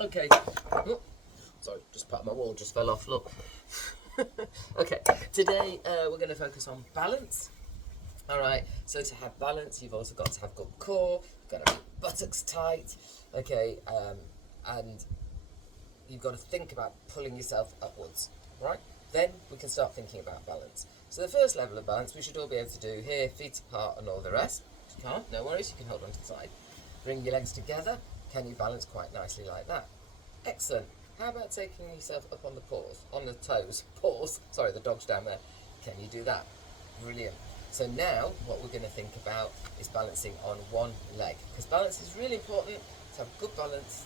Okay. Oh, sorry, just part of my wall just fell off. Look. Okay. Today we're going to focus on balance. All right. So to have balance, you've also got to have good core. You've got to have your buttocks tight. Okay. And you've got to think about pulling yourself upwards. Right. Then we can start thinking about balance. So the first level of balance we should all be able to do here, feet apart and all the rest. If you can't, no worries. You can hold on to the side. Bring your legs together. Can you balance quite nicely like that? Excellent. How about taking yourself up on the paws, on the toes, paws, sorry, the dog's down there. Can you do that? Brilliant. So now what we're going to think about is balancing on one leg, because balance is really important to have good balance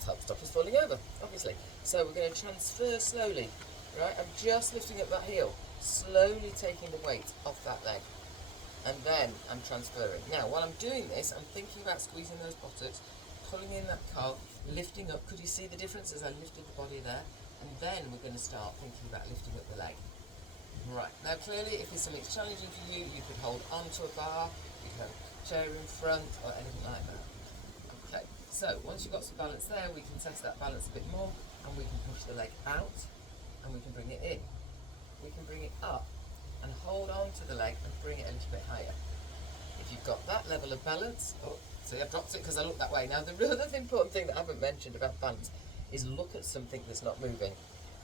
to help stop us falling over, obviously. So we're going to transfer slowly, right? I'm just lifting up that heel, slowly taking the weight off that leg, and then I'm transferring. Now, while I'm doing this, I'm thinking about squeezing those buttocks, pulling in that calf, lifting up. Could you see the difference as I lifted the body there? And then we're going to start thinking about lifting up the leg. Right, now clearly if there's something challenging for you, you could hold onto a bar, you could have a chair in front or anything like that. Okay, so once you've got some balance there, we can test that balance a bit more, and we can push the leg out and we can bring it in. We can bring it up and hold on to the leg and bring it a little bit higher. If you've got that level of balance, see, I've dropped it because I looked that way. Now, the other important thing that I haven't mentioned about balance is look at something that's not moving.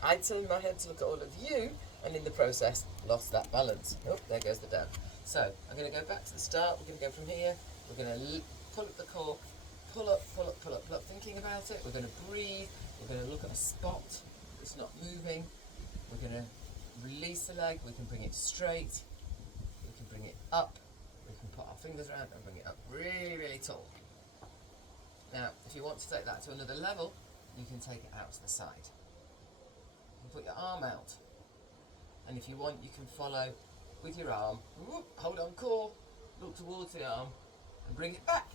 I turned my head to look at all of you, and in the process, lost that balance. Oh, there goes the dab. So, I'm going to go back to the start. We're going to go from here. We're going to pull up the core, pull up, pull up, pull up, pull up, thinking about it. We're going to breathe. We're going to look at a spot that's not moving. We're going to release the leg. We can bring it straight. We can bring it up. We can put our fingers around and bring it up really, really tall. Now, if you want to take that to another level, you can take it out to the side. You can put your arm out. And if you want, you can follow with your arm. Hold on core, look towards the arm, and bring it back.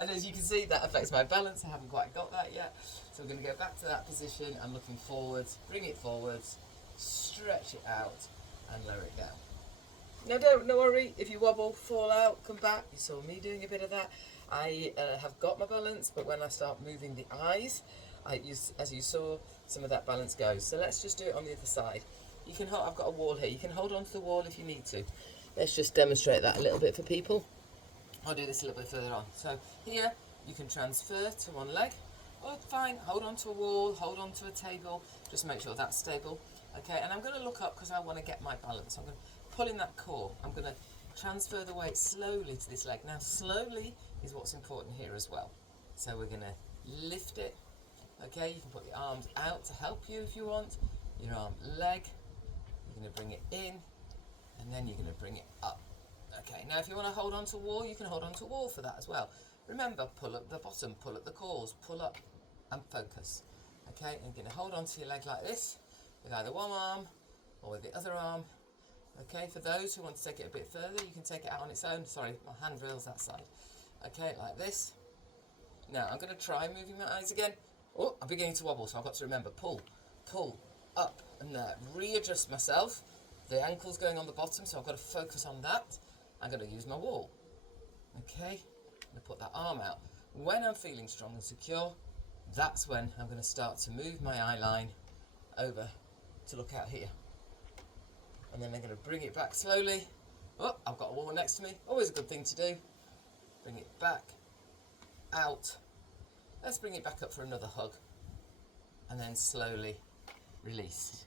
And as you can see, that affects my balance. I haven't quite got that yet. So we're going to go back to that position. I'm looking forwards, bring it forwards, stretch it out, and lower it down. Now don't worry, if you wobble, fall out, come back. You saw me doing a bit of that. I have got my balance, but when I start moving the eyes, as you saw, some of that balance goes. So let's just do it on the other side. You can hold, I've got a wall here. You can hold on to the wall if you need to. Let's just demonstrate that a little bit for people. I'll do this a little bit further on. So here, you can transfer to one leg. Oh, fine, hold on to a wall, hold on to a table. Just make sure that's stable. Okay, and I'm going to look up because I want to get my balance. I'm going to pull in that core. I'm going to transfer the weight slowly to this leg. Now, slowly is what's important here as well. So we're going to lift it. Okay, you can put your arms out to help you if you want. Your arm, leg. You're going to bring it in, and then you're going to bring it up. Okay, now if you want to hold on to a wall, you can hold on to a wall for that as well. Remember, pull up the bottom, pull up the cores, pull up and focus. Okay, and you're going to hold on to your leg like this, with either one arm or with the other arm. Okay, for those who want to take it a bit further, you can take it out on its own. Sorry, my hand rail's that side. Okay, like this. Now, I'm going to try moving my eyes again. Oh, I'm beginning to wobble, so I've got to remember, pull, up, and readjust myself. The ankle's going on the bottom, so I've got to focus on that. I'm going to use my wall. Okay, I'm going to put that arm out. When I'm feeling strong and secure, that's when I'm going to start to move my eye line over to look out here. And then I'm going to bring it back slowly. Oh, I've got a wall next to me. Always a good thing to do. Bring it back, out. Let's bring it back up for another hug. And then slowly release.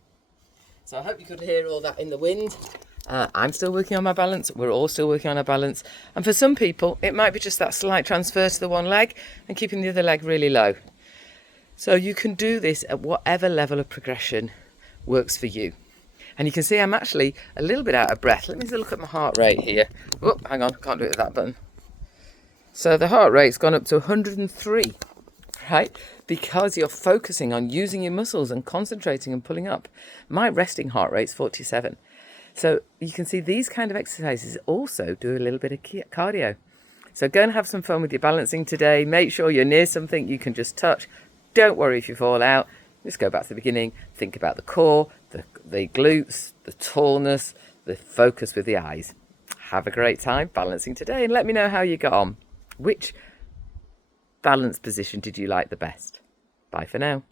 So I hope you could hear all that in the wind. I'm still working on my balance. We're all still working on our balance. And for some people, it might be just that slight transfer to the one leg and keeping the other leg really low. So you can do this at whatever level of progression works for you. And you can see I'm actually a little bit out of breath. Let me look at my heart rate here. Oh, hang on, can't do it with that button. So the heart rate's gone up to 103, right? Because you're focusing on using your muscles and concentrating and pulling up. My resting heart rate's 47. So you can see these kind of exercises also do a little bit of cardio. So go and have some fun with your balancing today. Make sure you're near something you can just touch. Don't worry if you fall out. Just go back to the beginning. Think about the core, the glutes, the tallness, the focus with the eyes. Have a great time balancing today and let me know how you got on. Which balance position did you like the best? Bye for now.